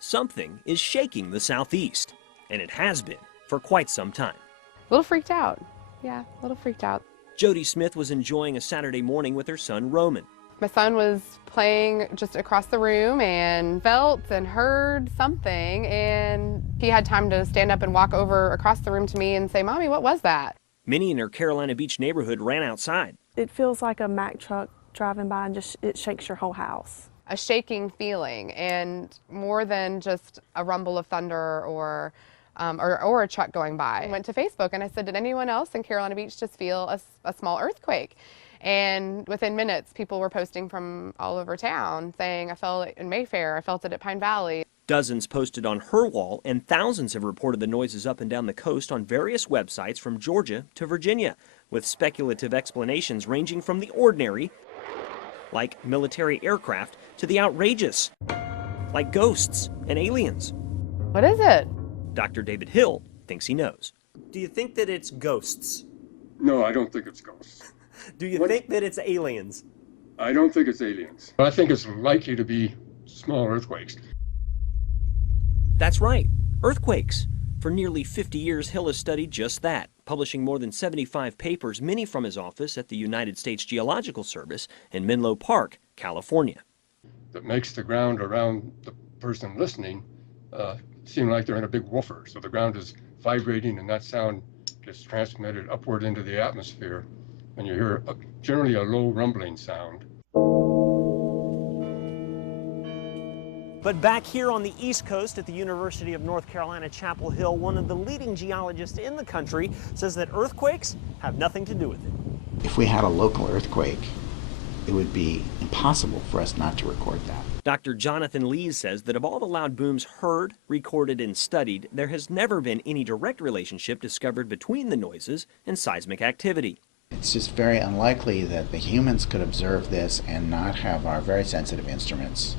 Something is shaking the southeast, and it has been for quite some time. A little freaked out. Yeah, a little freaked out. Jody Smith was enjoying a Saturday morning with her son Roman. My son was playing just across the room and felt and heard something, and he had time to stand up and walk over across the room to me and say, "Mommy, what was that?" Many in her Carolina Beach neighborhood ran outside. It feels like a Mack truck driving by and just it shakes your whole house. A shaking feeling, and more than just a rumble of thunder or a truck going by. I went to Facebook and I said, did anyone else in Carolina Beach just feel a small earthquake? And within minutes, people were posting from all over town saying, I felt it in Mayfair, I felt it at Pine Valley. Dozens posted on her wall, and thousands have reported the noises up and down the coast on various websites from Georgia to Virginia, with speculative explanations ranging from the ordinary, like military aircraft, to the outrageous, like ghosts and aliens. What is it? Dr. David Hill thinks he knows. Do you think that it's ghosts? No, I don't think it's ghosts. Do you think that it's aliens? I don't think it's aliens. I think it's likely to be small earthquakes. That's right, earthquakes. For nearly 50 years, Hill has studied just that, publishing more than 75 papers, many from his office at the United States Geological Service in Menlo Park, California. That makes the ground around the person listening seem like they're in a big woofer. So the ground is vibrating and that sound gets transmitted upward into the atmosphere. And you hear generally a low rumbling sound. But back here on the East Coast at the University of North Carolina, Chapel Hill, one of the leading geologists in the country says that earthquakes have nothing to do with it. If we had a local earthquake, it would be impossible for us not to record that. Dr. Jonathan Lees says that of all the loud booms heard, recorded, and studied, there has never been any direct relationship discovered between the noises and seismic activity. It's just very unlikely that the humans could observe this and not have our very sensitive instruments,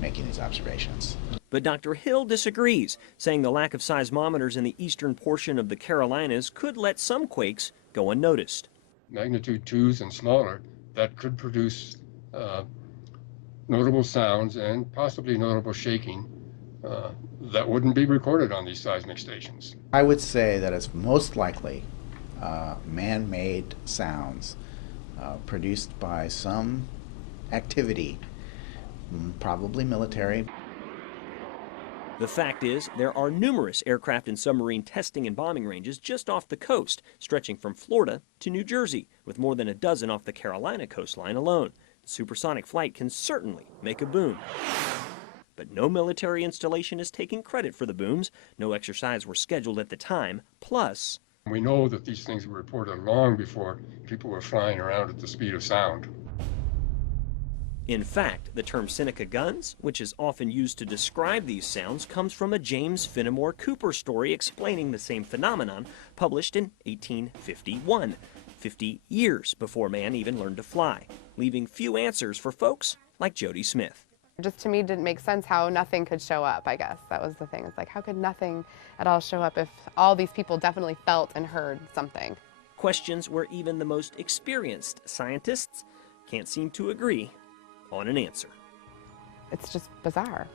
making these observations. But Dr. Hill disagrees, saying the lack of seismometers in the eastern portion of the Carolinas could let some quakes go unnoticed. Magnitude 2s and smaller, that could produce notable sounds and possibly notable shaking that wouldn't be recorded on these seismic stations. I would say that it's most likely man-made sounds produced by some activity, probably military. The fact is, there are numerous aircraft and submarine testing and bombing ranges just off the coast, stretching from Florida to New Jersey, with more than a dozen off the Carolina coastline alone. Supersonic flight can certainly make a boom. But no military installation is taking credit for the booms. No exercise were scheduled at the time. Plus, we know that these things were reported long before people were flying around at the speed of sound. in fact, the term Seneca guns, which is often used to describe these sounds, comes from a James Fenimore Cooper story explaining the same phenomenon, published in 1851, 50 years before man even learned to fly, leaving few answers for folks like Jody Smith. Just to me didn't make sense how nothing could show up, I guess. That was the thing. It's like, how could nothing at all show up if all these people definitely felt and heard something? Questions where even the most experienced scientists can't seem to agree on an answer. It's just bizarre.